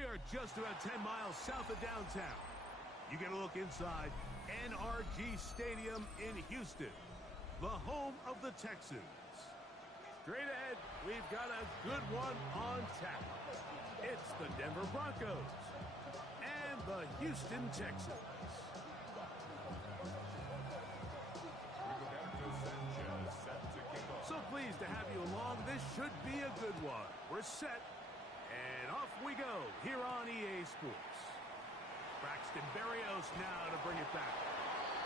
We are just about 10 miles south of downtown. You get a look inside NRG Stadium in Houston, the home of the Texans. Straight ahead, we've got a good one on tap. It's the Denver Broncos and the Houston Texans. So pleased to have you along. This should be a good one. We're set, and off we go here on EA Sports. Braxton Berrios now to bring it back.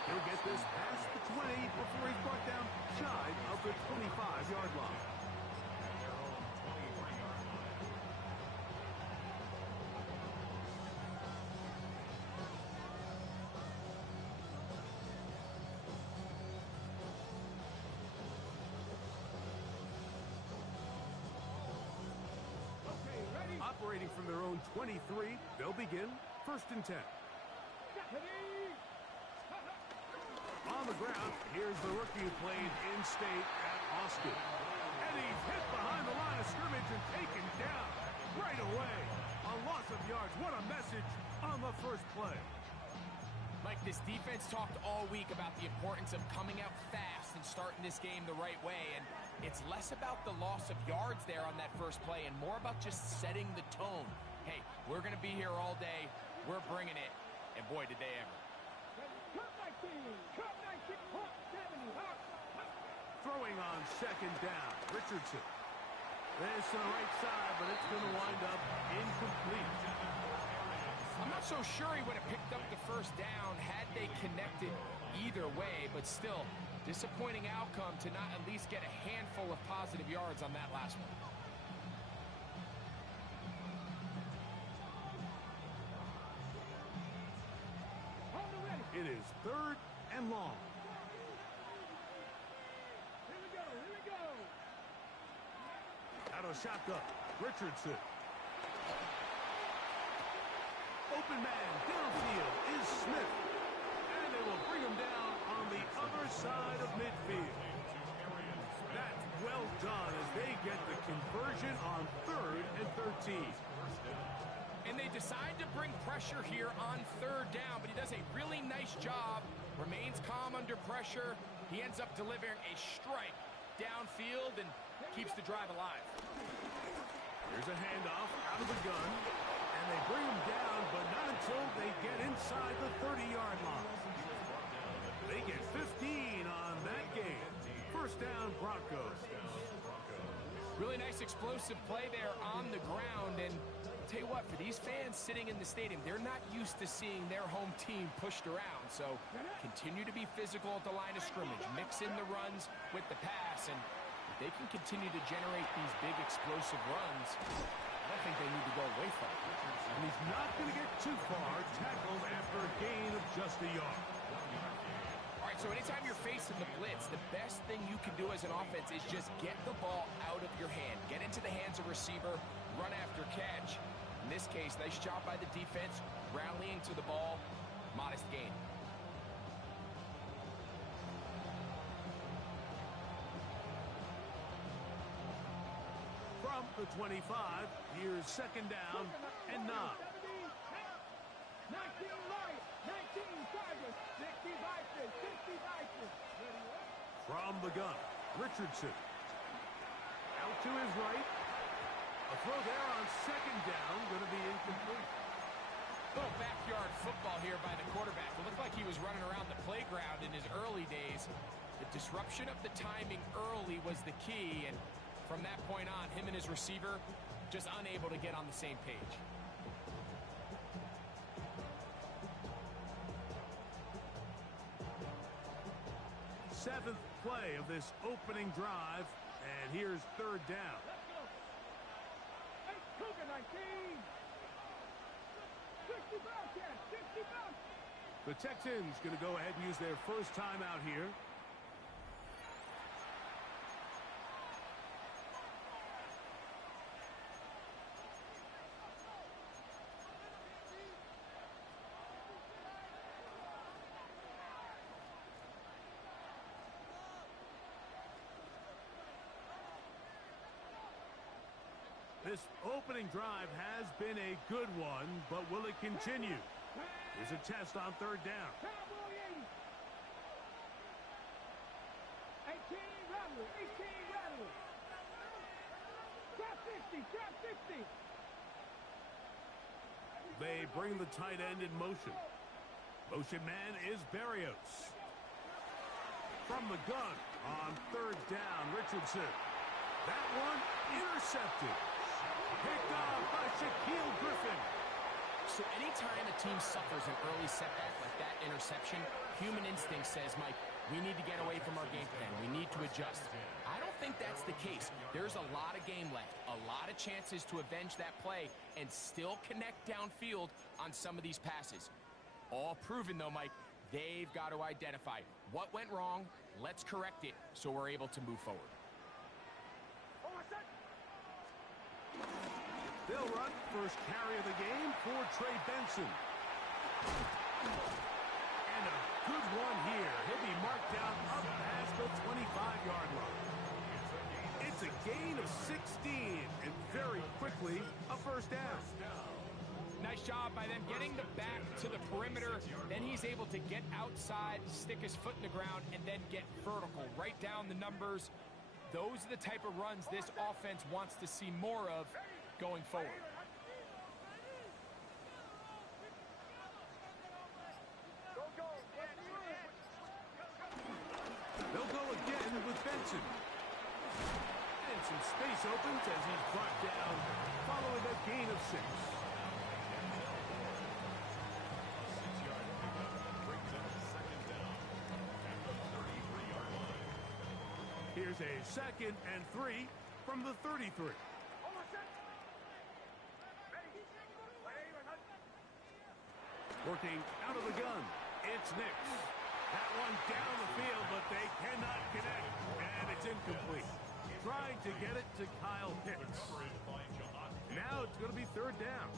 He'll get this past the 20 before he's brought down shy of the 25-yard line. Operating from their own 23, they'll begin 1st and 10. On the ground, here's the rookie who played in-state at Austin. And he's hit behind the line of scrimmage and taken down right away. A loss of yards. What a message on the first play. Mike, this defense talked all week about the importance of coming out fast and starting this game the right way. And it's less about the loss of yards there on that first play and more about just setting the tone. Hey, we're going to be here all day. We're bringing it. And boy, did they ever. Throwing on 2nd down, Richardson. This to the right side, but it's going to wind up incomplete. I'm not so sure he would have picked up the first down had they connected either way, but still, disappointing outcome to not at least get a handful of positive yards on that last one. It is 3rd and long. Here we go. Out of shotgun, Richardson. Open man downfield is Smith. And they will bring him down on the other side of midfield. That's well done as they get the conversion on 3rd and 13. And they decide to bring pressure here on 3rd down, but he does a really nice job. Remains calm under pressure. He ends up delivering a strike downfield and keeps the drive alive. Here's a handoff out of the gun, and they bring him down, but not until they get inside the 30-yard line. They get 15 on that game. 1st down, Broncos. Really nice explosive play there on the ground, and I'll tell you what, for these fans sitting in the stadium, they're not used to seeing their home team pushed around, so continue to be physical at the line of scrimmage, mix in the runs with the pass, and if they can continue to generate these big explosive runs, I don't think they need to go away from it. And he's not going to get too far, tackled after a gain of just a yard. All right, so anytime you're facing the blitz, the best thing you can do as an offense is just get the ball out of your hand. Get into the hands of receiver, run after catch. In this case, nice job by the defense, rallying to the ball, modest gain. From the 25, here's 2nd down and 9. 19 right, 19 Tigers, 60 Vikings, 60 Vikings. From the gun, Richardson. Out to his right. A throw there on 2nd down, going to be incomplete. Little backyard football here by the quarterback. It looked like he was running around the playground in his early days. The disruption of the timing early was the key, and from that point on, him and his receiver just unable to get on the same page. Seventh play of this opening drive, and here's 3rd down. Let's go. Hey, Cougar 19. 60 Bobcats, 60 Bobcats. The Texans going to go ahead and use their first timeout here. This opening drive has been a good one, but will it continue? Here's a test on third down. Cowboy 80. 18 Rattler. 18 Rattler. Trap 60. Trap 60. They bring the tight end in motion. Motion man is Berrios. From the gun on third down, Richardson. That one intercepted. Picked off by Shaquille Griffin. So anytime a team suffers an early setback like that interception, human instinct says, Mike, we need to get away from our game plan. We need to adjust. I don't think that's the case. There's a lot of game left, a lot of chances to avenge that play and still connect downfield on some of these passes. All proven, though, Mike, they've got to identify what went wrong. Let's correct it so we're able to move forward. They'll run first carry of the game for Trey Benson. And a good one here. He'll be marked down up past the 25-yard line. It's a gain of 16, and very quickly, a first down. Nice job by them getting the back to the perimeter. Then he's able to get outside, stick his foot in the ground, and then get vertical. Right down the numbers. Those are the type of runs this offense wants to see more of going forward. They'll go again with Benson. And some space opens as he's brought down following a gain of 6. Here's a 2nd and 3 from the 33. Working out of the gun, it's Nix. That one down the field, but they cannot connect, and it's incomplete. Trying to get it to Kyle Pitts. Now it's going to be third down.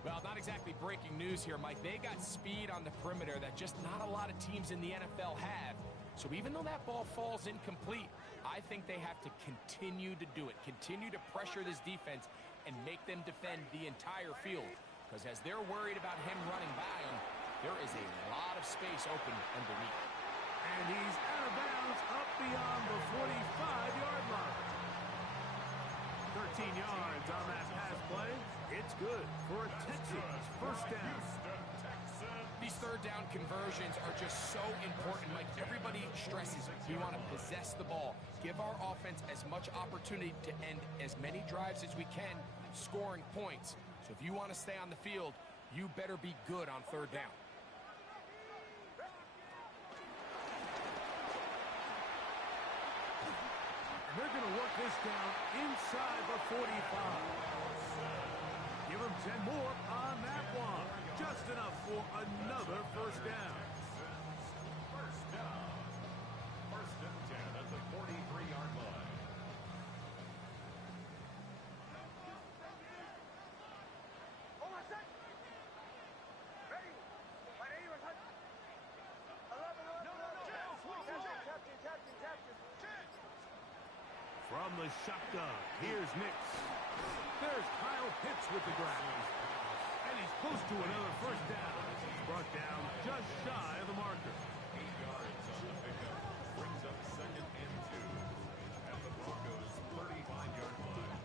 Well, not exactly breaking news here, Mike. They got speed on the perimeter that just not a lot of teams in the NFL have. So even though that ball falls incomplete, I think they have to continue to do it, continue to pressure this defense and make them defend the entire field. Because as they're worried about him running by them, there is a lot of space open underneath. And he's out of bounds up beyond the 45-yard line. 13 yards on that pass play. It's good for a Texans first down. These third down conversions are just so important. Like everybody stresses, we want to possess the ball, give our offense as much opportunity to end as many drives as we can, scoring points. So if you want to stay on the field, you better be good on third down. They're going to work this down inside the 45. Give them 10 more on that one. Just enough for another first down. First and 10 at the 43-yard line. From the shotgun, here's Nix. There's Kyle Pitts with the grab. And he's close to another first down. Brought down just shy of the marker. 8 yards on the pickup. Brings up 2nd and 2 at the Broncos' 35-yard line.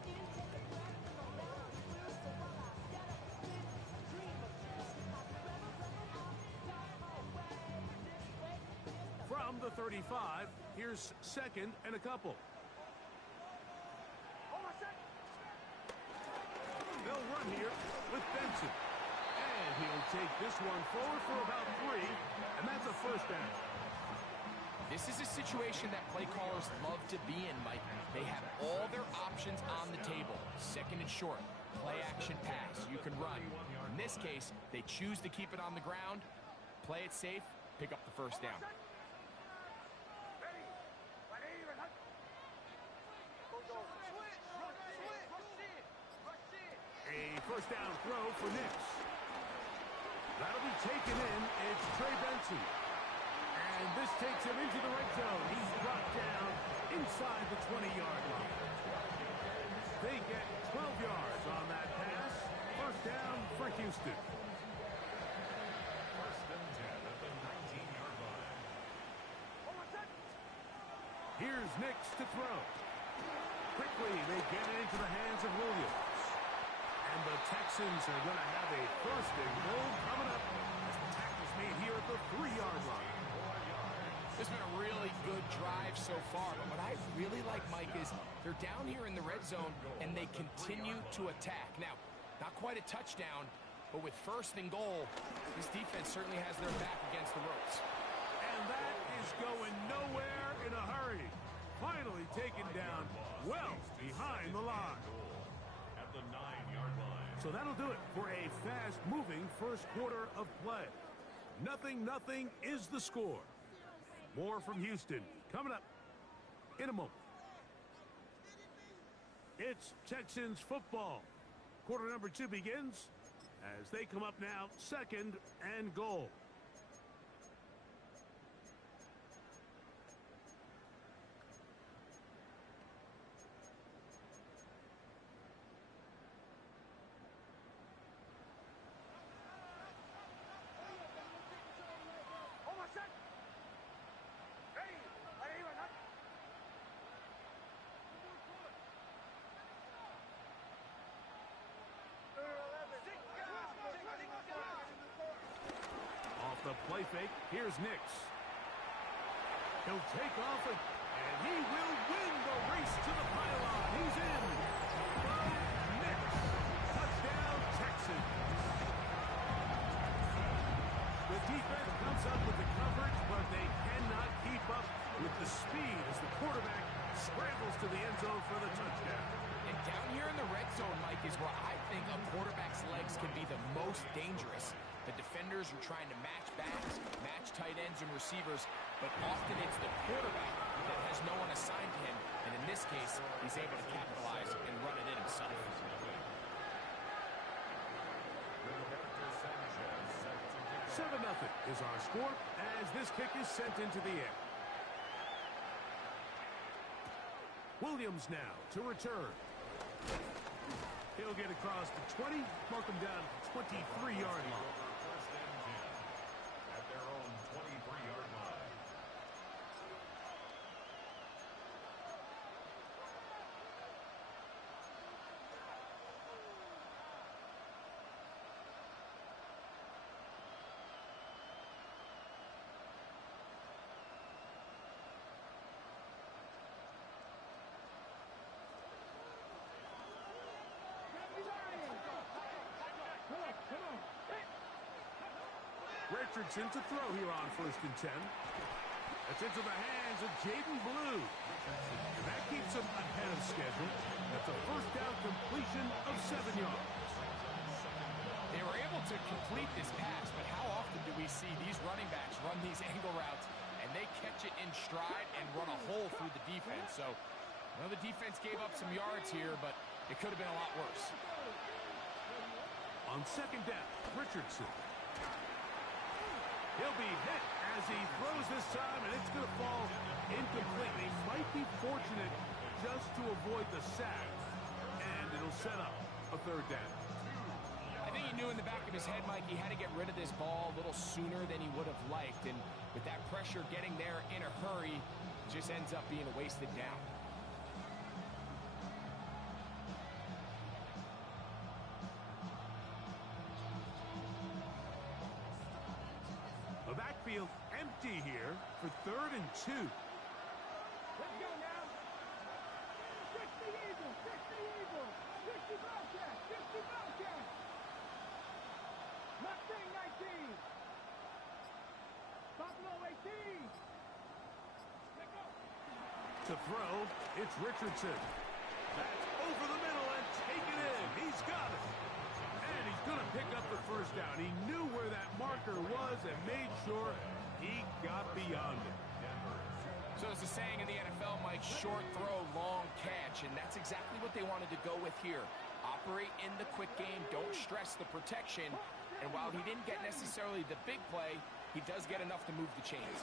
From the 35, here's 2nd and a couple. They'll run here with Benson. And he'll take this one forward for about 3, and that's a first down. This is a situation that play callers love to be in, Mike. They have all their options on the table. 2nd and short, play action pass, you can run. In this case, they choose to keep it on the ground, play it safe, pick up the first down. A first down throw for Nix. That'll be taken in. It's Trey Benson. And this takes him into the red zone. He's brought down inside the 20-yard line. They get 12 yards on that pass. First down for Houston. First and 10 at the 19-yard line. Here's Nix to throw. Quickly, they get it into the hands of Williams. And the Texans are going to have a first and goal coming up as the tackle's made here at the 3-yard line. This has been a really good drive so far, but what I really like, Mike, is they're down here in the red zone, and they continue to attack. Now, not quite a touchdown, but with first and goal, this defense certainly has their back against the ropes. And that is going nowhere in a hurry. Finally taken down well behind the line. At the 9-yard line. So that'll do it for a fast-moving first quarter of play. 0-0 is the score. More from Houston coming up in a moment. It's Texans football. Quarter number 2 begins as they come up now, second and goal. The play fake. Here's Nix. He'll take off and he will win the race to the pylon. He's in. Nix. Touchdown, Texans. The defense comes up with the coverage, but they cannot keep up with the speed as the quarterback scrambles to the end zone for the touchdown. And down here in the red zone, Mike, is where I think a quarterback's legs can be the most dangerous. The defenders are trying to match backs, match tight ends and receivers, but often it's the quarterback that has no one assigned to him, and in this case, he's able to capitalize and run it in himself. 7-0 is our score as this kick is sent into the air. Williams now to return. He'll get across the 20, mark him down at the 23-yard line. First and 10 at their own 23-yard line. Richardson to throw here on first and 10. That's into the hands of Jaden Blue. And that keeps him ahead of schedule. That's a first down completion of 7 yards. They were able to complete this pass, but how often do we see these running backs run these angle routes and they catch it in stride and run a hole through the defense? So, well, the defense gave up some yards here, but it could have been a lot worse. On second down, Richardson. He'll be hit as he throws this time, and it's going to fall incomplete. They might be fortunate just to avoid the sack, and it'll set up a third down. I think he knew in the back of his head, Mike, he had to get rid of this ball a little sooner than he would have liked, and with that pressure getting there in a hurry, it just ends up being a wasted down. The backfield empty here for 3rd and 2. Let's go now. 60 Eagles, 60 Eagles, 60 Bobcats, 60 Bobcats. Mustang 19. Buffalo 18. To throw, it's Richardson. That's over the middle and taken in. He's got it. And he's going to pick up the first down. He knew where that marker was and made sure he got beyond it. So there's a saying in the NFL, Mike, short throw, long catch, and that's exactly what they wanted to go with here. Operate in the quick game, don't stress the protection, and while he didn't get necessarily the big play, he does get enough to move the chains.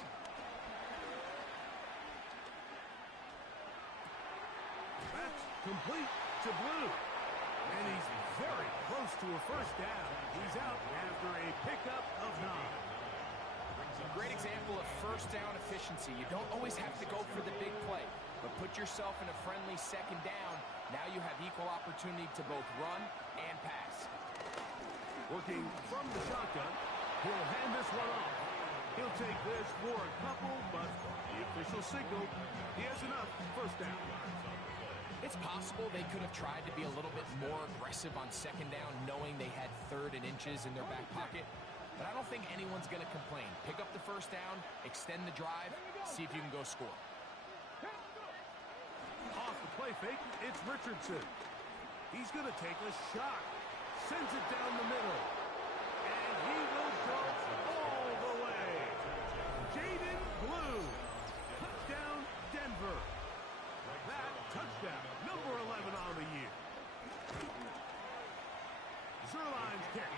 That's complete. to blue. And he's very close to a first down. He's out after a pickup of 9. A great example of first down efficiency. You don't always have to go for the big play, but put yourself in a friendly second down. Now you have equal opportunity to both run and pass. Working from the shotgun, he'll hand this one off. He'll take this for a couple, but the official signal, he has enough. First down. It's possible they could have tried to be a little bit more aggressive on second down, knowing they had 3rd and inches in their back pocket. But I don't think anyone's going to complain. Pick up the first down, extend the drive, see if you can go score. Off the play fake, it's Richardson. He's going to take a shot. Sends it down the middle. And he will go all the way. Jaden Blue. Touchdown, Denver. That touchdown, number 11 on the year. Zerline's kick,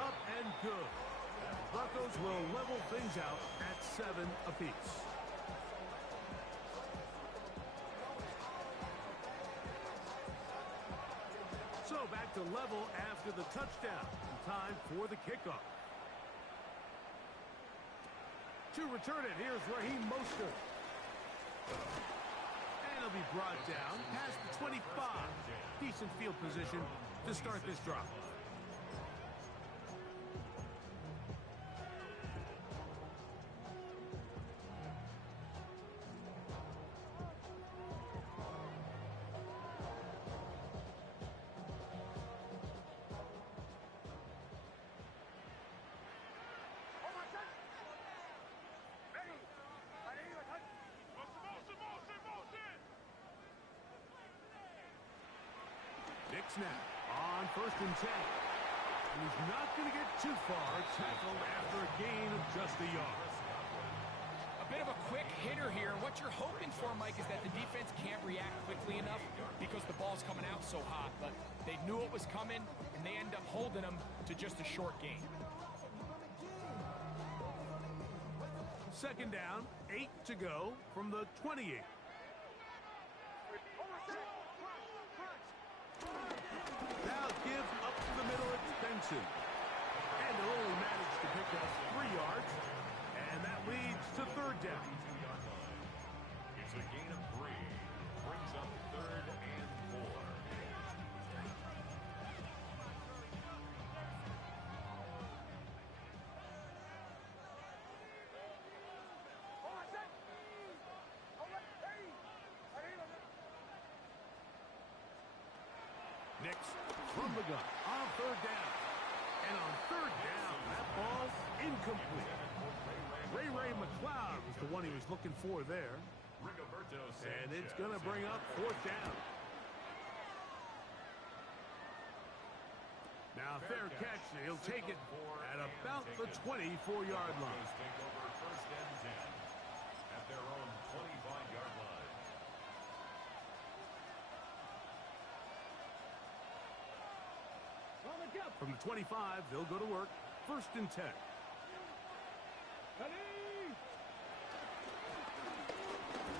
up and good. Broncos will level things out at 7 apiece. So back to level after the touchdown. Time for the kickoff. To return it, here's Raheem Mostert. And he'll be brought down past the 25. Decent field position to start this drive. Snap on 1st and 10. He's not going to get too far. Tackled after a gain of just a yard. A bit of a quick hitter here. What you're hoping for, Mike, is that the defense can't react quickly enough because the ball's coming out so hot. But they knew it was coming, and they end up holding them to just a short gain. 2nd down, 8 to go from the 28. Now give up to the middle, it's Benson. And they'll only manage to pick up 3 yards. And that leads to 3rd down. It's a gain of 3. Brings up 3rd and 4. Nix from the gun on 3rd down. And on 3rd down, that ball incomplete. Ray McLeod was the one he was looking for there. And it's going to bring up 4th down. Now fair catch. He'll take it at about the 24-yard line. Take over 1st and 10 at their own 25-yard line. From the 25, they'll go to work. 1st and 10.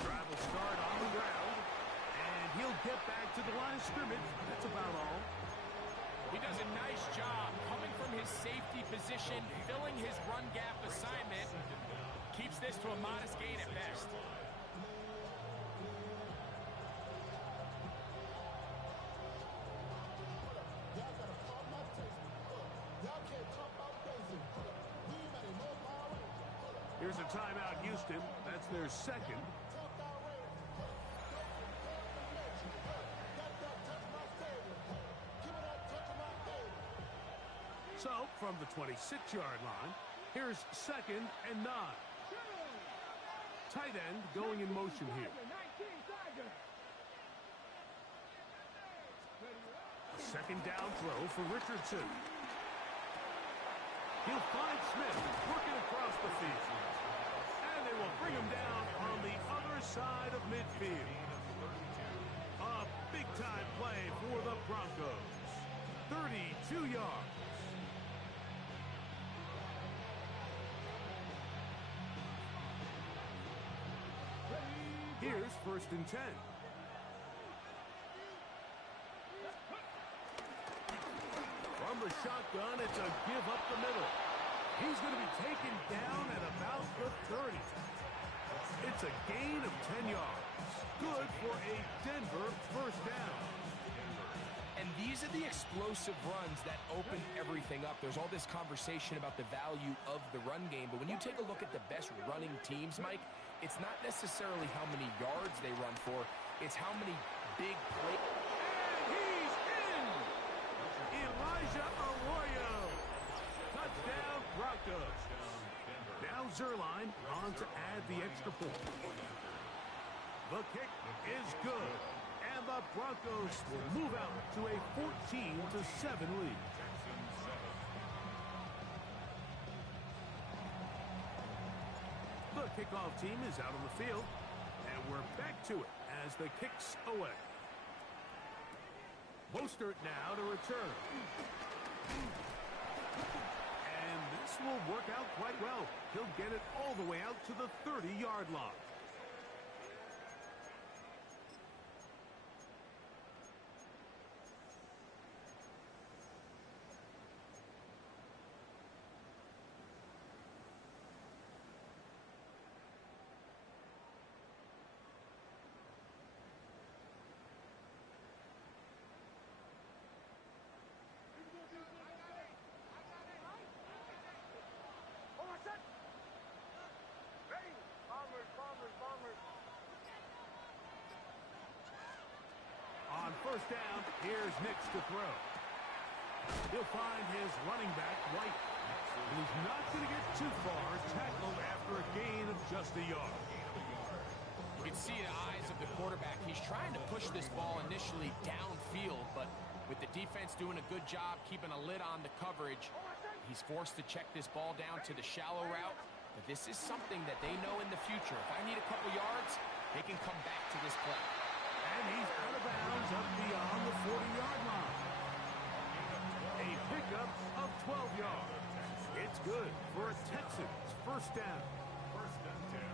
Drive will start on the ground. And he'll get back to the line of scrimmage. That's about all. He does a nice job coming from his safety position, filling his run gap assignment. Keeps this to a modest gain at best. Here's a timeout, Houston. That's their 2nd. So, from the 26-yard line, here's 2nd and 9. Tight end going in motion here. A 2nd down throw for Richardson. He'll find Smith working across the field. And they will bring him down on the other side of midfield. A big-time play for the Broncos. 32 yards. Here's 1st and 10. shotgun. It's a give up the middle. He's going to be taken down at about the 30. It's a gain of 10 yards. Good for a Denver first down. And these are the explosive runs that open everything up. There's all this conversation about the value of the run game, but when you take a look at the best running teams, Mike, it's not necessarily how many yards they run for, it's how many big plays. And he's in! Elijah Arroyo. Touchdown, Broncos. Now Zerline on to add the extra point. The kick is good. And the Broncos will move out to a 14-7 lead. The kickoff team is out on the field, and we're back to it as the kick's away. Mostert now to return. And this will work out quite well. He'll get it all the way out to the 30-yard line. On first down, here's Nix to throw. He'll find his running back, White. He's not going to get too far, tackled after a gain of just a yard. You can see the eyes of the quarterback. He's trying to push this ball initially downfield, but with the defense doing a good job keeping a lid on the coverage, he's forced to check this ball down to the shallow route. But this is something that they know in the future. If I need a couple yards, they can come back to this play. And he's out of bounds up beyond the 40-yard line. A pickup of 12 yards. It's good for a Texans first down.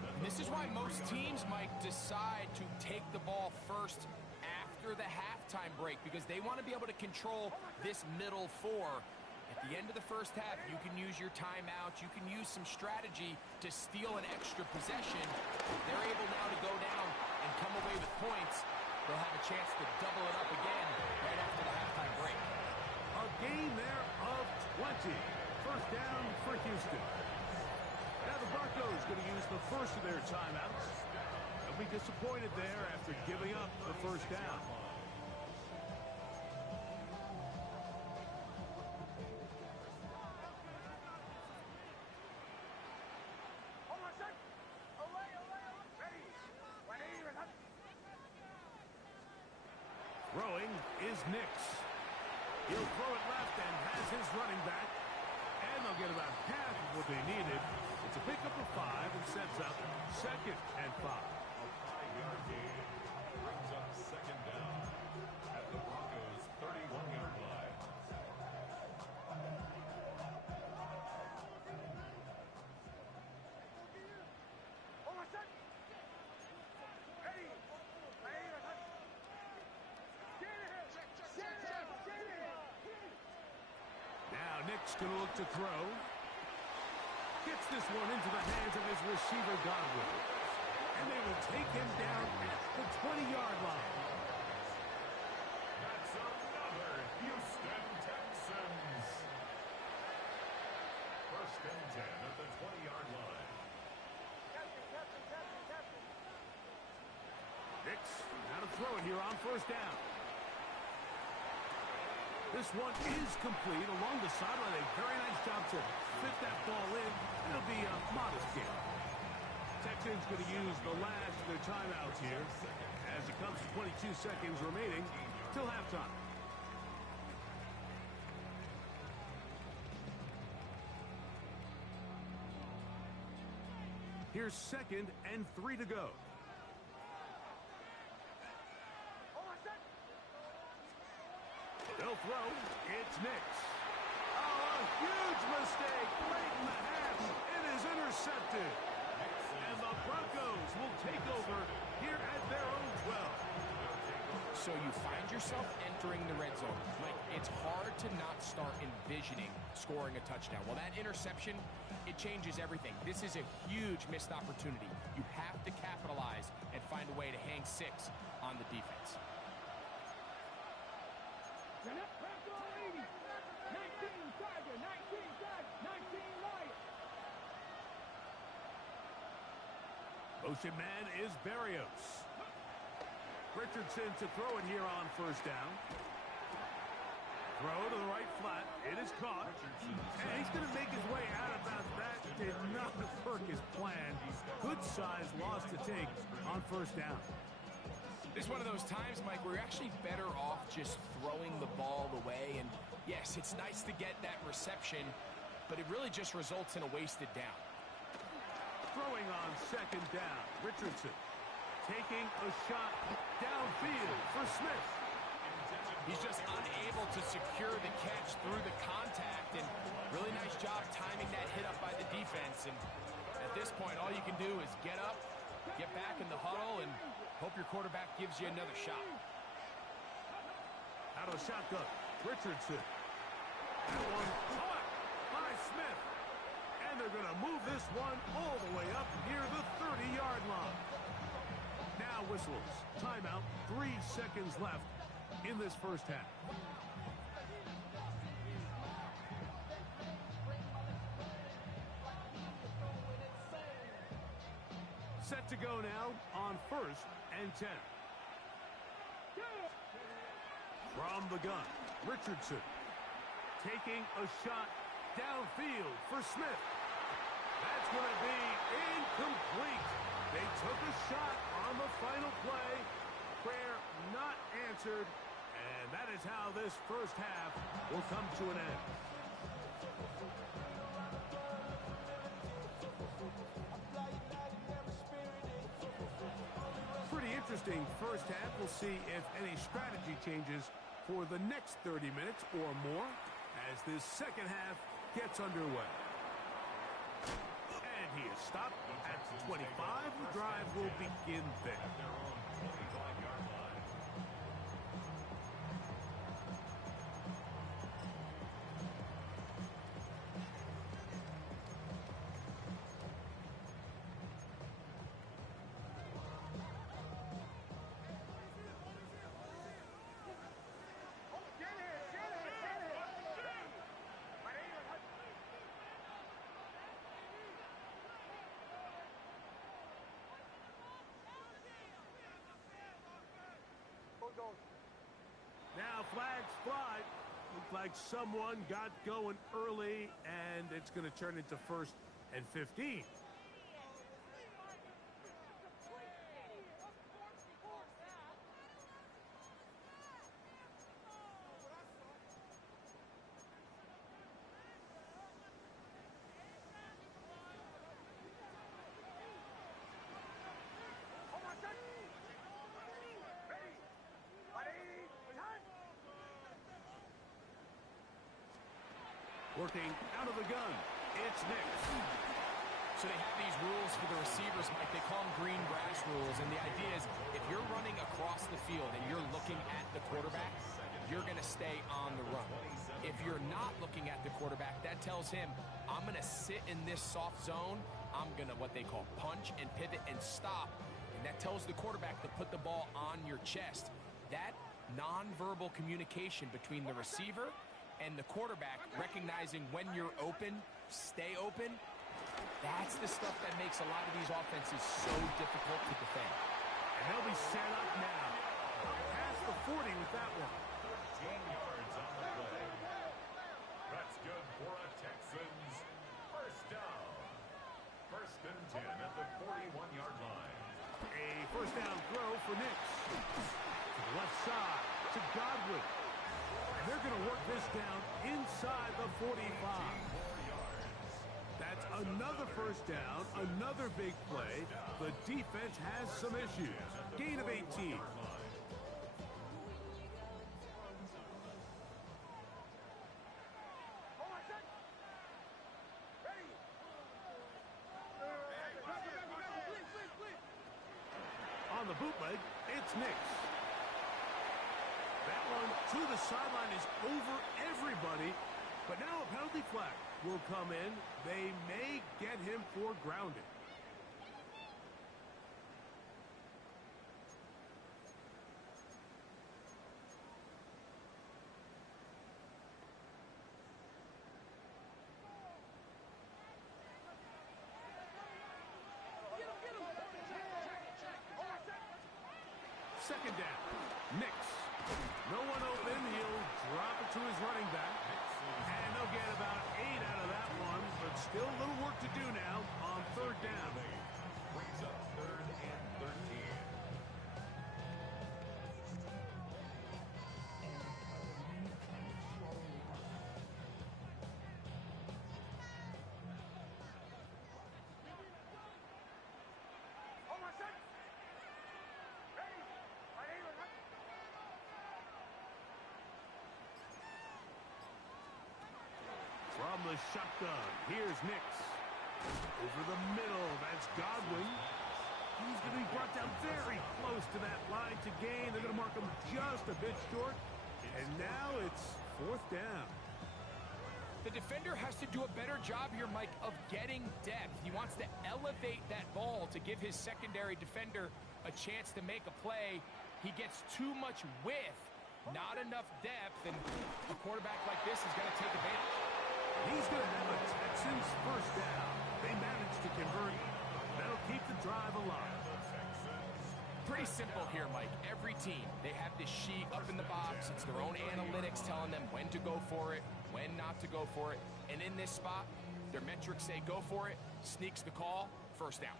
And this is why most teams might decide to take the ball first after the halftime break, because they want to be able to control this middle four. At the end of the first half, you can use your timeouts. You can use some strategy to steal an extra possession. They're able now to go down and come away with points. They'll have a chance to double it up again right after the halftime break. A gain there of 20. First down for Houston. Now the Broncos going to use the first of their timeouts. They'll be disappointed there after giving up the first down. Throwing is Nix. He'll throw it left and has his running back. And they'll get about half of what they needed. It's a pickup of 5 and sets up 2nd and 5. A 5-yard gain brings up second down at the Broncos' 31-yard line. Now Nick's going to look to throw. Gets this one into the hands of his receiver, Godwin. And they will take him down at the 20-yard line. That's another Houston Texans. First and 10 at the 20-yard line. Nix now to throw it here on first down. This one is complete along the sideline. A very nice job to fit that ball in. It'll be a modest gain. Texans going to use the last of their timeouts here as it comes to 22 seconds remaining till halftime. Here's 2nd and 3 to go. They'll throw. It's Nix. Oh, a huge mistake late in the half. It is intercepted. And the Broncos will take over here at their own 12. So you find yourself entering the red zone. Like, it's hard to not start envisioning scoring a touchdown. Well, that interception, it changes everything. This is a huge missed opportunity. You have to capitalize and find a way to hang 6 on the defense. Motion man is Barrios. Richardson to throw it here on first down. Throw to the right flat. It is caught. And he's going to make his way out of bounds. That did not work as planned. Good size loss to take on first down. This is one of those times, Mike, where you're actually better off just throwing the ball away. And yes, it's nice to get that reception, but it really just results in a wasted down. Throwing on second down. Richardson taking a shot downfield for Smith. He's just unable to secure the catch through the contact, and really nice job timing that hit up by the defense. And at this point, all you can do is get up, get back in the huddle, and hope your quarterback gives you another shot. Out of the shotgun, Richardson. That one caught by Smith. And they're going to move this one all the way up near the 30-yard line. Now whistles. Timeout. 3 seconds left in this first half. Set to go now on 1st and 10. From the gun, Richardson taking a shot downfield for Smith. That's going to be incomplete. They took a shot on the final play. Prayer not answered. And that is how this first half will come to an end. Pretty interesting first half. We'll see if any strategy changes for the next 30 minutes or more as this second half gets underway. And he is stopped at 25. The drive will begin there. Now flags fly. Looked like someone got going early, and it's going to turn into 1st and 15. Working out of the gun, it's Nick. So they have these rules for the receivers, Mike. They call them green grass rules. And the idea is if you're running across the field and you're looking at the quarterback, you're going to stay on the run. If you're not looking at the quarterback, that tells him, I'm going to sit in this soft zone. I'm going to what they call punch and pivot and stop. And that tells the quarterback to put the ball on your chest. That nonverbal communication between the receiver and the quarterback, recognizing when you're open, stay open, that's the stuff that makes a lot of these offenses so difficult to defend. And they'll be set up now. Past the 40 with that one. 13 yards on the play. That's good for a Texans first down. 1st and 10 at the 41-yard line. A first down throw for Nix. To the left side, to Godwin. And they're going to work this down inside the 45. That's another first down, another big play. The defense has some issues. Gain of 18. On the bootleg, it's Nix. one to the sideline is over everybody. But now a penalty flag will come in. They may get him for grounding. Second down. Nix. No one open. He'll drop it to his running back. And they'll get about 8 out of that one. But still a little work to do now on third down. Brings up 3rd and 13. From the shotgun, here's Nix. Over the middle, that's Godwin. He's going to be brought down very close to that line to gain. They're going to mark him just a bit short. And now it's 4th down. The defender has to do a better job here, Mike, of getting depth. He wants to elevate that ball to give his secondary defender a chance to make a play. He gets too much width, not enough depth, and a quarterback like this is going to take advantage. He's going to have a Texans first down. They managed to convert. That'll keep the drive alive. Pretty simple here, Mike. Every team, they have this sheet up in the box. It's their own analytics telling them when to go for it, when not to go for it. And in this spot, their metrics say go for it, sneaks the call, first down.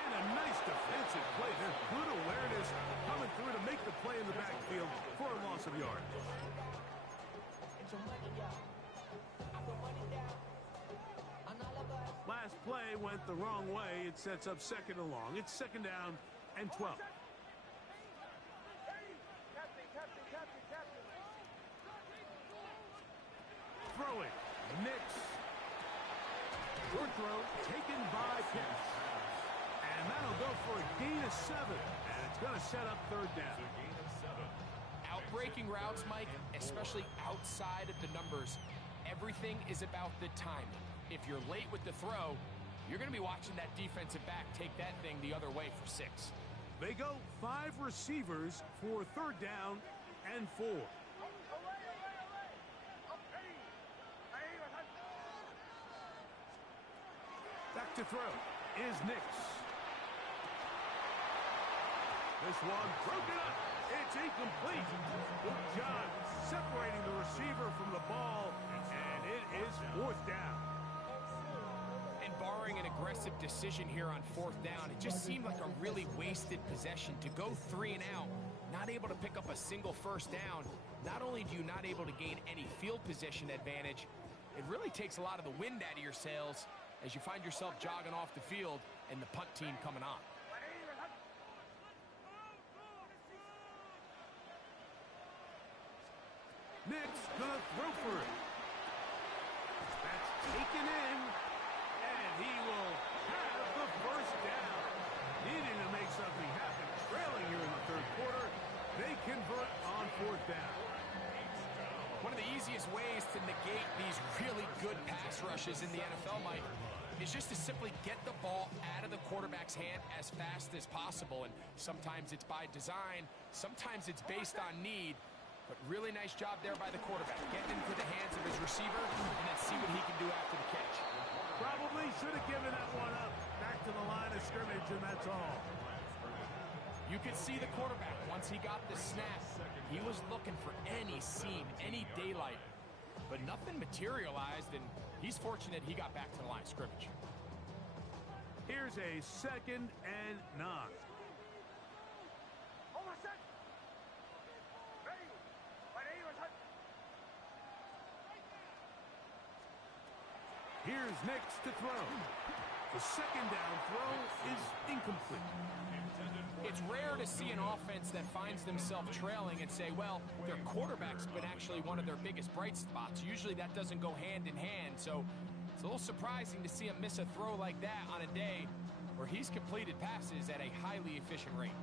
And a nice defensive play there. Good awareness coming through to make the play in the backfield for a loss of yards. Last play went the wrong way. It sets up 2nd and long. It's 2nd down and 12. Throwing. Nix. Short throw taken by Pitts. And that'll go for a gain of 7. And it's going to set up 3rd down. Outbreaking routes, Mike, especially outside of the numbers, everything is about the timing. If you're late with the throw, you're going to be watching that defensive back take that thing the other way for 6. They go 5 receivers for 3rd down and 4. Back to throw is Nix. This one broken up. It's incomplete. Good job separating the receiver from the ball, and it is 4th down. And barring an aggressive decision here on 4th down, it just seemed like a really wasted possession to go 3 and out, not able to pick up a single first down. Not only do you not able to gain any field position advantage, it really takes a lot of the wind out of your sails as you find yourself jogging off the field and the punt team coming on. Nix gonna throw for it. That's taken in, and he will have the first down. Needing to make something happen, trailing here in the 3rd quarter. They convert on 4th down. One of the easiest ways to negate these really good pass rushes in the NFL, Mike, is just to simply get the ball out of the quarterback's hand as fast as possible. And sometimes it's by design, sometimes it's based on need. But really nice job there by the quarterback, getting into the hands of his receiver and then see what he can do after the catch. Probably should have given that one up. Back to the line of scrimmage, and that's all. You could see the quarterback, once he got the snap, he was looking for any seam, any daylight. But nothing materialized, and he's fortunate he got back to the line of scrimmage. Here's a 2nd and 9. Here's Nix to throw. The 2nd down throw is incomplete. It's rare to see an offense that finds themselves trailing and say, well, their quarterback's been actually one of their biggest bright spots. Usually that doesn't go hand in hand. So It's a little surprising to see him miss a throw like that on a day where he's completed passes at a highly efficient rate.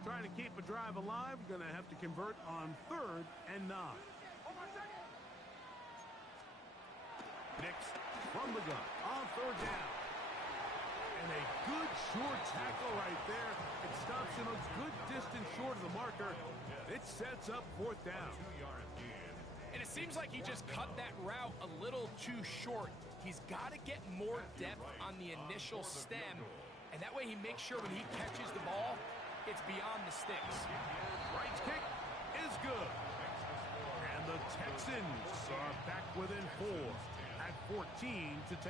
Trying to keep a drive alive, going to have to convert on 3rd and 9. Nix from the gun on 3rd down. And a good short tackle right there. It stops him a good distance short of the marker. It sets up 4th down. And it seems like he just cut that route a little too short. He's got to get more depth on the initial stem, and that way he makes sure when he catches the ball, it's beyond the sticks. Right kick is good. And the Texans are back within 4 at 14-10.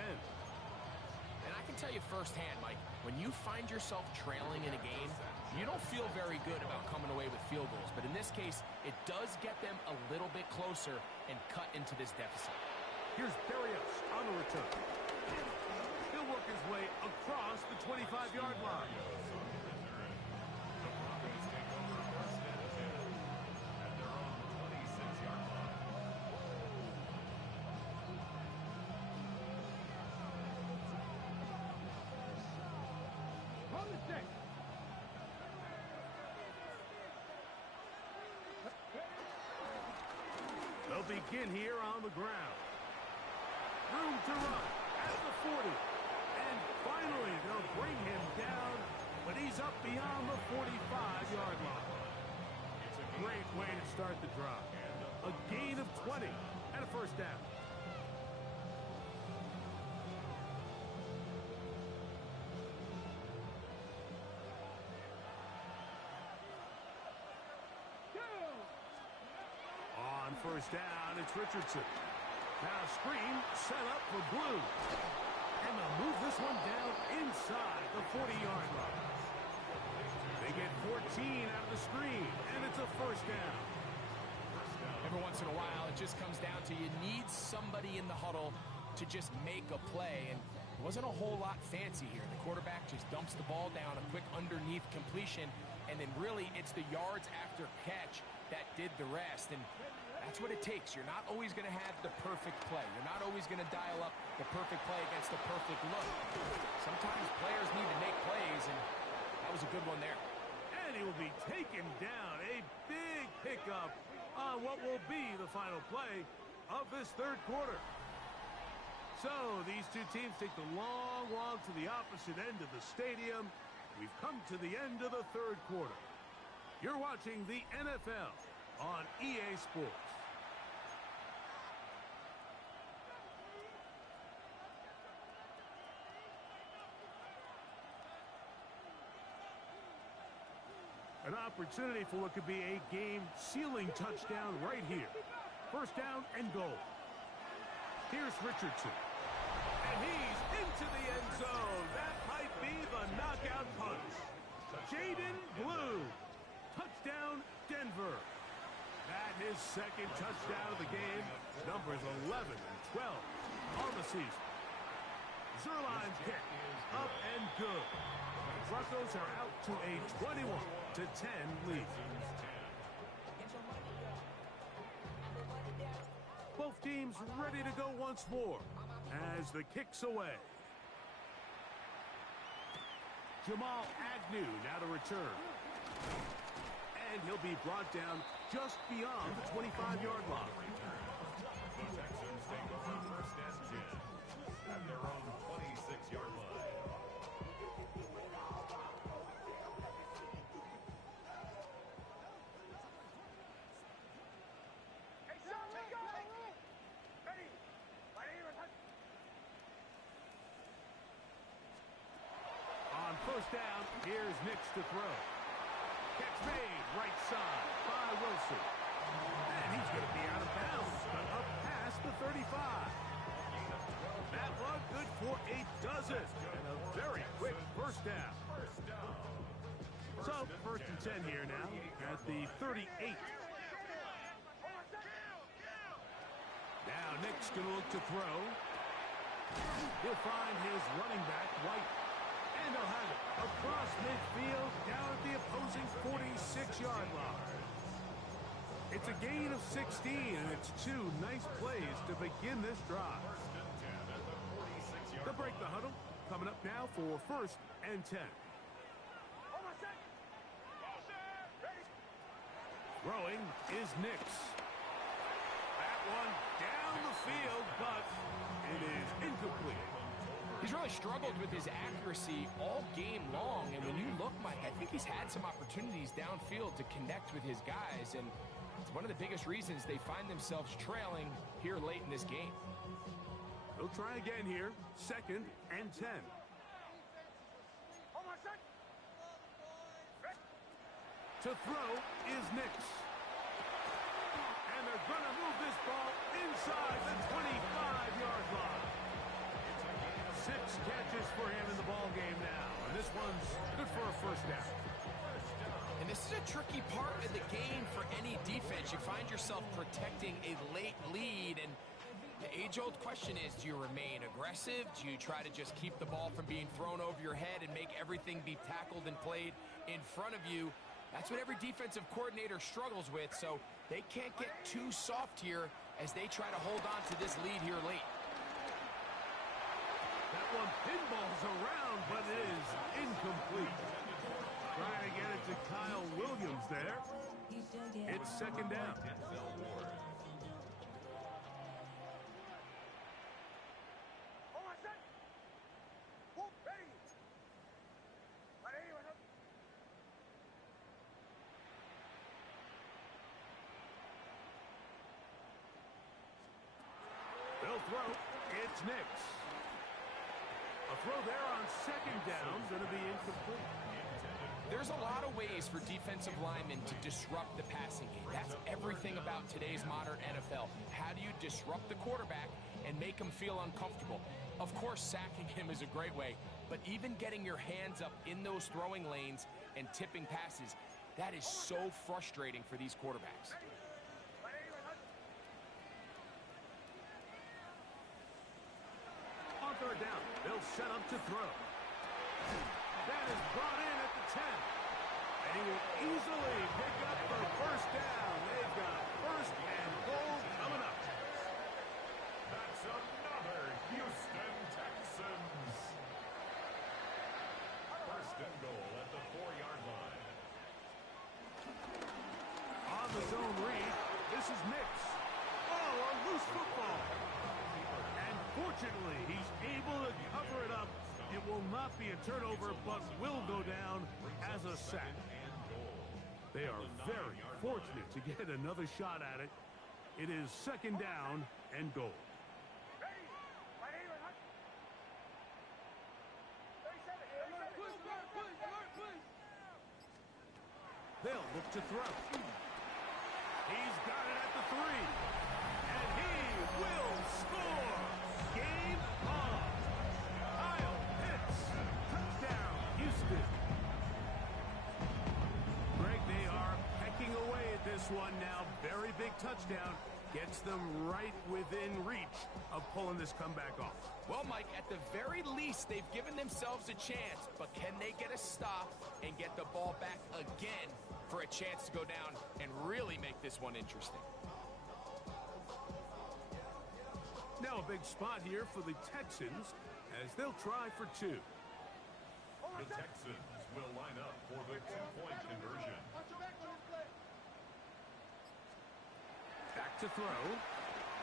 And I can tell you firsthand, Mike, when you find yourself trailing in a game, you don't feel very good about coming away with field goals. But in this case, it does get them a little bit closer and cut into this deficit. Here's Berrios on the return. He'll work his way across the 25-yard line. They'll begin here on the ground. Room to run at the 40. And finally, they'll bring him down, but he's up beyond the 45-yard line. It's a great way to start the drive. A gain of 20 and a 1st down. On 1st down, it's Richardson. Now screen set up for Blue. And they'll move this one down inside the 40-yard line. They get 14 out of the screen, and it's a 1st down. Every once in a while, it just comes down to you need somebody in the huddle to just make a play. And it wasn't a whole lot fancy here. The quarterback just dumps the ball down, a quick underneath completion, and then really it's the yards after catch that did the rest. And that's what it takes. You're not always going to have the perfect play. You're not always going to dial up the perfect play against the perfect look. Sometimes players need to make plays, and that was a good one there. And he will be taken down. A big pickup on what will be the final play of this 3rd quarter. So these two teams take the long walk to the opposite end of the stadium. We've come to the end of the 3rd quarter. You're watching the NFL on EA Sports. An opportunity for what could be a game-sealing touchdown right here. 1st down and goal. Here's Richardson. And he's into the end zone. That might be the knockout punch. Jaden Blue. Touchdown, Denver. That his 2nd touchdown of the game. Numbers 11 and 12 on the season. Zerline's kick. Up and good. Broncos are out to a 21-10 lead. Both teams ready to go once more as the kick's away. Jamal Agnew now to return. And he'll be brought down just beyond the 25-yard line. The Texans take over 1st and 10 at their own 26-yard line. On 1st down, here's Nix to throw. Catch made right side by Wilson. And he's going to be out of bounds, but up past the 35. That one good for a dozen. And a very quick 1st down. So 1st and 10 here now at the 38. Now Nick's going to look to throw. He'll find his running back, White. And he'll have it across midfield down at the opposing 46-yard line. It's a gain of 16, and it's two nice plays to begin this drive. They'll break the huddle. Coming up now for 1st and 10. Throwing is Nix. That one down the field, but it is incomplete. He's really struggled with his accuracy all game long, and when you look, Mike, I think he's had some opportunities downfield to connect with his guys, and it's one of the biggest reasons they find themselves trailing here late in this game. They'll try again here, 2nd and 10. To throw is Nix. And they're going to move this ball inside the 25-yard line. 6 catches for him in the ball game now. And this one's good for a 1st down. And this is a tricky part of the game for any defense. You find yourself protecting a late lead, and the age-old question is, do you remain aggressive? Do you try to just keep the ball from being thrown over your head and make everything be tackled and played in front of you? That's what every defensive coordinator struggles with, so they can't get too soft here as they try to hold on to this lead here late. That one pinballs around, but it is incomplete. Trying to get it to Kyle Williams there. It's 2nd down. They'll throw. It's Nix. A throw there on 2nd down, going to be incomplete. There's a lot of ways for defensive linemen to disrupt the passing game. That's everything about today's modern NFL. How do you disrupt the quarterback and make him feel uncomfortable? Of course, sacking him is a great way, but even getting your hands up in those throwing lanes and tipping passes, that is so frustrating for these quarterbacks. On 3rd down, they'll set up to throw. That is brought in at the 10. And he will easily pick up the 1st down. They've got 1st and goal coming up. That's another Houston Texans. 1st and goal at the 4-yard line. On the zone read, this is Nix. Oh, a loose football. And fortunately, he's able to cover it up. It will not be a turnover, but will go down as a sack. They are very fortunate to get another shot at it. It is 2nd down and goal. They'll look to throw. He's got it at the 3. And he will score. Game on. Kyle Pitts. Touchdown, Houston. Greg, they are pecking away at this one now. Very big touchdown. Gets them right within reach of pulling this comeback off. Well, Mike, at the very least, they've given themselves a chance, but can they get a stop and get the ball back again for a chance to go down and really make this one interesting? Now a big spot here for the Texans as they'll try for 2. The Texans will line up for the 2-point conversion. Back to throw.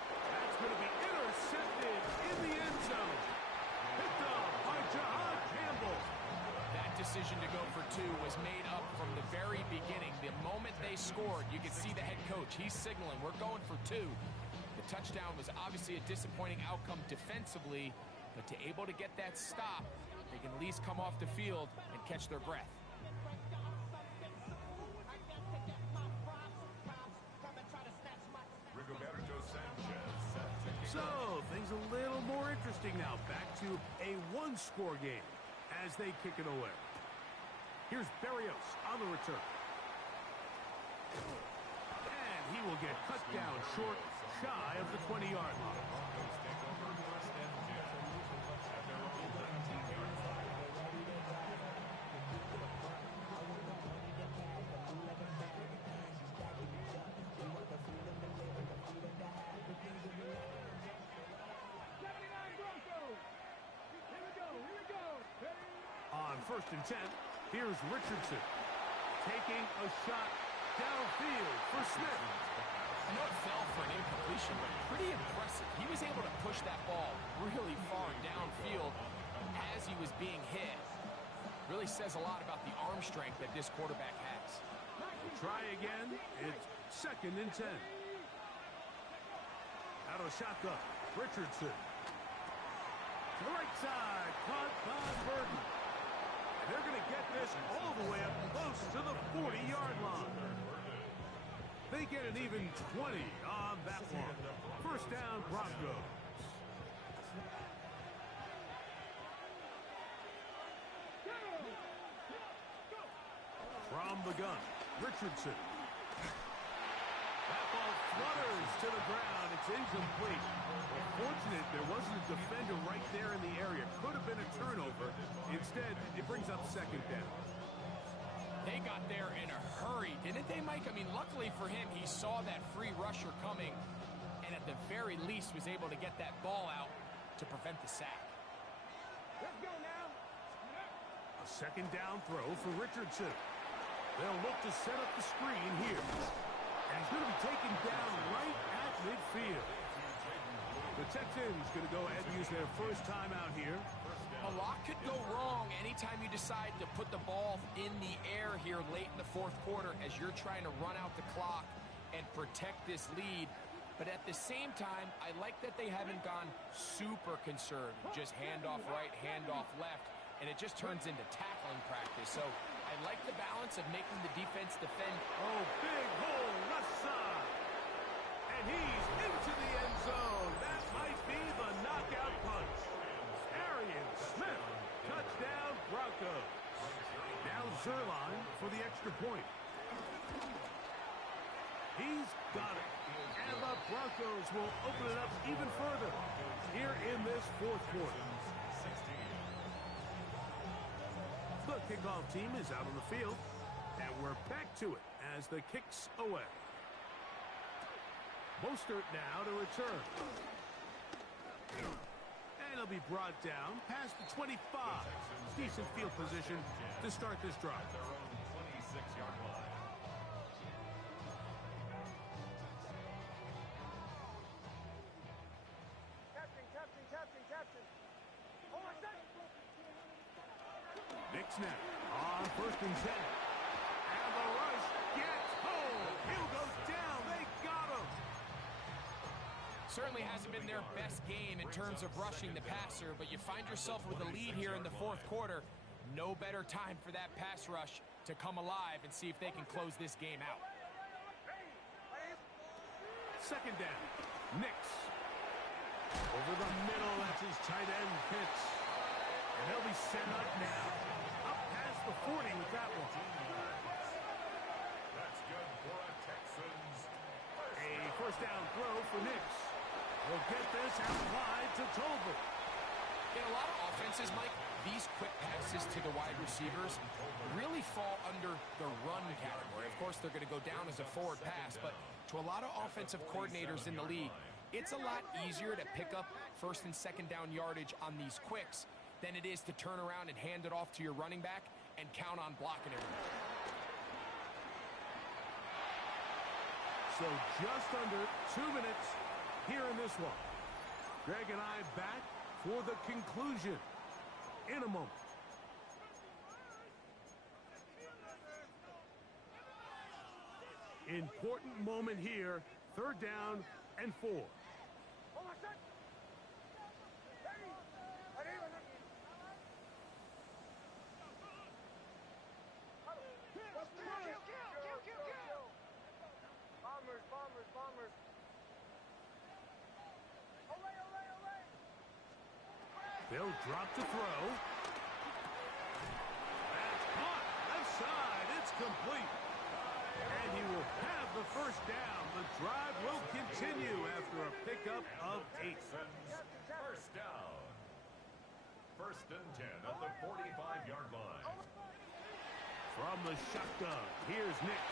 That's going to be intercepted in the end zone. Picked up by Jahad Campbell. That decision to go for 2 was made up from the very beginning. The moment they scored, you could see the head coach. He's signaling, we're going for 2. The touchdown was obviously a disappointing outcome defensively, but to able to get that stop, they can at least come off the field and catch their breath. So, things a little more interesting now. Back to a 1-score game as they kick it away. Here's Berrios on the return. And he will get cut down short, shy of the 20-yard line. first and 10. Here's Richardson taking a shot downfield for Smith. I know it fell for an incompletion, but pretty impressive. He was able to push that ball really far downfield as he was being hit. Really says a lot about the arm strength that this quarterback has. Try again. It's second and 10. Out of the shotgun, Richardson. To the right side, caught by Burton. And they're going to get this all the way up close to the 40-yard line. They get an even 20 on that one. First down, Broncos. From the gun, Richardson. That ball flutters to the ground. It's incomplete. Fortunate there wasn't a defender right there in the area. Could have been a turnover. Instead, it brings up second down. They got there in a hurry, didn't they, Mike? I mean, luckily for him, he saw that free rusher coming and at the very least was able to get that ball out to prevent the sack. Let's go now. A second down throw for Richardson. They'll look to set up the screen here. And he's going to be taken down right at midfield. The Texans going to go ahead and use their first timeout here. A lot could go wrong anytime you decide to put the ball in the air here late in the fourth quarter as you're trying to run out the clock and protect this lead. But at the same time, I like that they haven't gone super conservative. Just handoff right, handoff left, and it just turns into tackling practice. So I like the balance of making the defense defend. Oh, big hole left side. And he's into the end zone. That might be the knockout punch. Arian Smith, touchdown Broncos. Now Zerline for the extra point. He's got it. And the Broncos will open it up even further here in this fourth quarter. The kickoff team is out on the field, and we're back to it as the kick's away. Mostert now to return. And he'll be brought down past the 25. Decent field position to start this drive. Their own 26-yard line. Captain. Oh, my God. Nick snap on first and 10. And the rush gets home. Hill goes down. They got him. Certainly hasn't been their best game in terms of rushing the passer, but you find yourself with a lead here in the fourth quarter. No better time for that pass rush to come alive and see if they can close this game out. Second down. Nix. Over the middle. That's his tight end Pitts. And they'll be set up now. Up past the 40 with that one. That's good for a Texans. A first down throw for Nix. We'll get this out wide to Tolbert. In a lot of offenses, Mike, these quick passes to the wide receivers really fall under the run category. Of course, they're going to go down as a forward pass, but to a lot of offensive coordinators in the league, it's a lot easier to pick up first and second down yardage on these quicks than it is to turn around and hand it off to your running back and count on blocking it. So just under 2 minutes here in this one. Greg and I back for the conclusion in a moment. Important moment here. Third down and 4. Oh, my God. Bombers. Olay. They'll drop to throw. That's caught. Left side. It's complete. And he will have the first down. The drive will continue after a pickup of 8. First down. First and 10 at the 45-yard line. From the shotgun, here's Nix.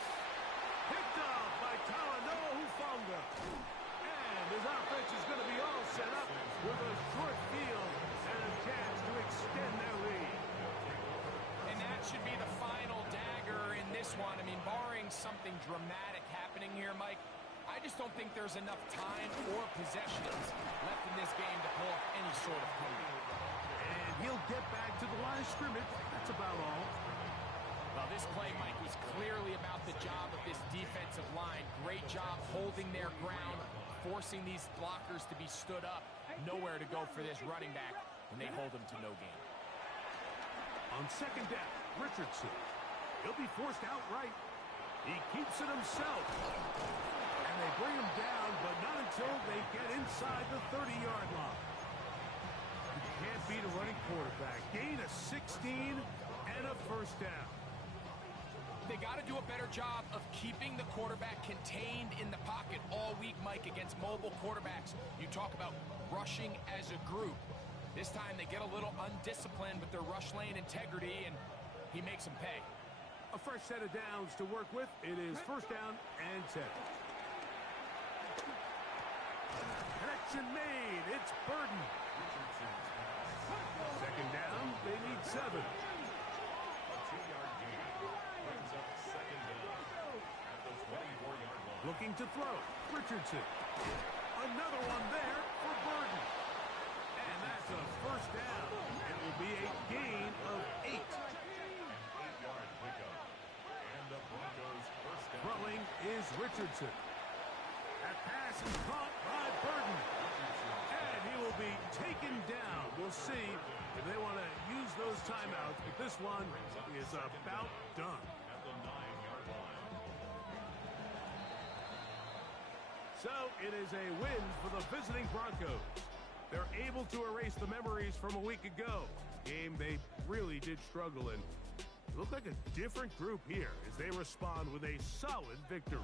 Picked up by Talanoa Hufanga. And his offense is going to be all set up with a short field and a chance to extend their lead. this one. I mean, barring something dramatic happening here, Mike, I just don't think there's enough time or possessions left in this game to pull off any sort of comeback. And he'll get back to the line of scrimmage. That's about all. Well, this play, Mike, was clearly about the job of this defensive line. Great job holding their ground, forcing these blockers to be stood up. Nowhere to go for this running back when they hold him to no gain. On second down, Richardson. He'll be forced outright. He keeps it himself. And they bring him down, but not until they get inside the 30-yard line. You can't beat a running quarterback. Gain of 16 and a first down. They got to do a better job of keeping the quarterback contained in the pocket all week, Mike, against mobile quarterbacks. You talk about rushing as a group. This time they get a little undisciplined with their rush lane integrity, and he makes them pay. A fresh set of downs to work with. It is first down and 10. Connection made. It's Burden. Second down. They need 7. A 2-yard gain brings up second down at the 24-yard line. Looking to throw. Richardson. Another one there for Burden. And that's a first down. It will be a gain of 8. An 8-yard pickup. And the Broncos first down. Throwing is Richardson. That pass is caught by Burden. And he will be taken down. We'll see if they want to use those timeouts, but this one is about done. At the 9-yard line. So it is a win for the visiting Broncos. They're able to erase the memories from a week ago. Game they really did struggle in. It looked like a different group here as they respond with a solid victory.